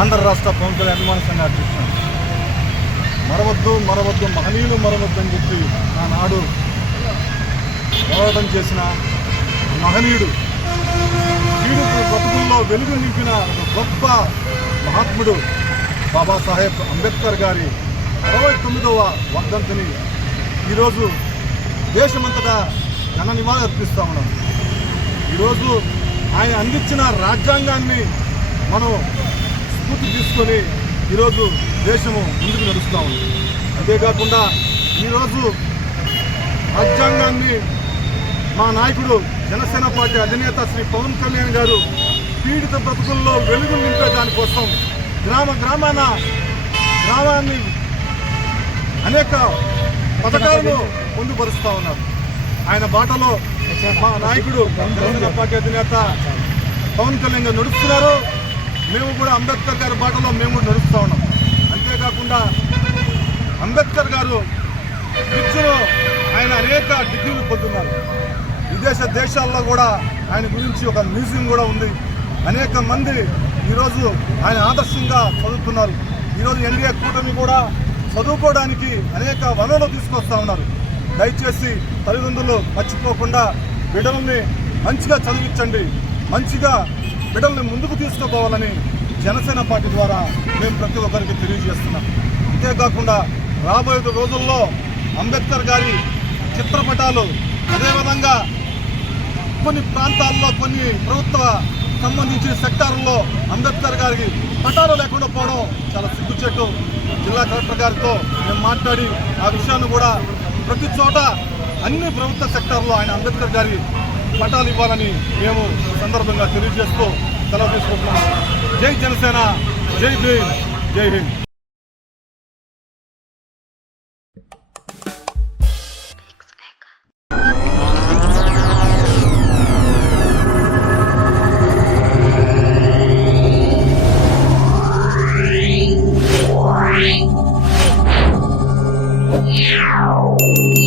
ఆంధ్ర రాష్ట్ర పవన్ కళ్యాణ్ అభిమాన సంఘ అధ్యక్షుడు. మరవద్దు మహనీయులు మరవద్దు అని చెప్పి ఆనాడు పోరాటం చేసిన మహనీయుడు, కీడు బ్రతుకుల్లో వెలుగు నింపిన ఒక గొప్ప మహాత్ముడు బాబాసాహెబ్ అంబేద్కర్ గారి 69వ వర్ధంతిని ఈరోజు దేశమంతటా ఘన నివాళులు అర్పిస్తూ ఉన్నాం. ఈరోజు ఆయన అందించిన రాజ్యాంగాన్ని మనం స్ఫూర్తి తీసుకొని ఈరోజు దేశము ముందుకు నడుస్తూ ఉంది. అంతేకాకుండా ఈరోజు రాజ్యాంగాన్ని మా నాయకుడు జనసేన పార్టీ అధినేత శ్రీ పవన్ కళ్యాణ్ గారు పీడిత బ్రతుకుల్లో వెలుగు నింపే దానికోసం గ్రామాన్ని అనేక పథకాలను పొందుపరుస్తూ ఉన్నారు. ఆయన బాటలో మా నాయకుడు జనసేన పార్టీ అధినేత పవన్ కళ్యాణ్ గారు నడుస్తున్నారు. మేము కూడా అంబేద్కర్ గారి బాటలో మేము కూడా నడుస్తూ ఉన్నాం. అంతేకాకుండా అంబేద్కర్ గారు విద్యలో ఆయన అనేక డిగ్రీలు పొందుతున్నారు. దేశాల్లో కూడా ఆయన గురించి ఒక మ్యూజియం కూడా ఉంది. అనేక మంది ఈరోజు ఆయన ఆదర్శంగా చదువుతున్నారు. ఈరోజు ఎన్డీఏ కూటమి కూడా చదువుకోవడానికి అనేక వనరులు తీసుకొస్తా ఉన్నారు. దయచేసి తల్లిదండ్రులు మర్చిపోకుండా బిడ్డల్ని మంచిగా చదివించండి, మంచిగా బిడ్డల్ని ముందుకు తీసుకుపోవాలని జనసేన పార్టీ ద్వారా మేము ప్రతి ఒక్కరికి తెలియజేస్తున్నాం. అంతేకాకుండా రాబోయే రోజుల్లో అంబేద్కర్ గారి చిత్రపటాలు, అదేవిధంగా కొన్ని ప్రాంతాల్లో కొన్ని ప్రభుత్వ సంబంధించిన సెక్టార్లలో అంబేద్కర్ గారికి పటాలు లేకుండా పోవడం చాలా సిగ్గుచేటు. జిల్లా కలెక్టర్ గారితో మేము మాట్లాడి ఆ విషయాన్ని కూడా ప్రతి చోట అన్ని ప్రభుత్వ సెక్టార్లో ఆయన అంబేద్కర్ గారి పటాలు ఇవ్వాలని మేము సందర్భంగా తెలియజేస్తూ సెలవు తీసుకుంటున్నాం. జై జనసేన, జై భీమ్, జై హింద్. Yeah.